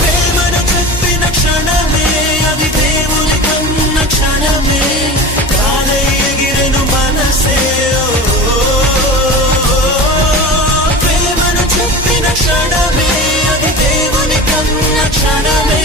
ప్రేమను చెప్పిన క్షణమే అది దేవుని కన్న క్షణమే తానై ఎగిరెను మనసే ప్రేమను చెప్పిన క్షణమే అది దేవుని కన్న క్షణమే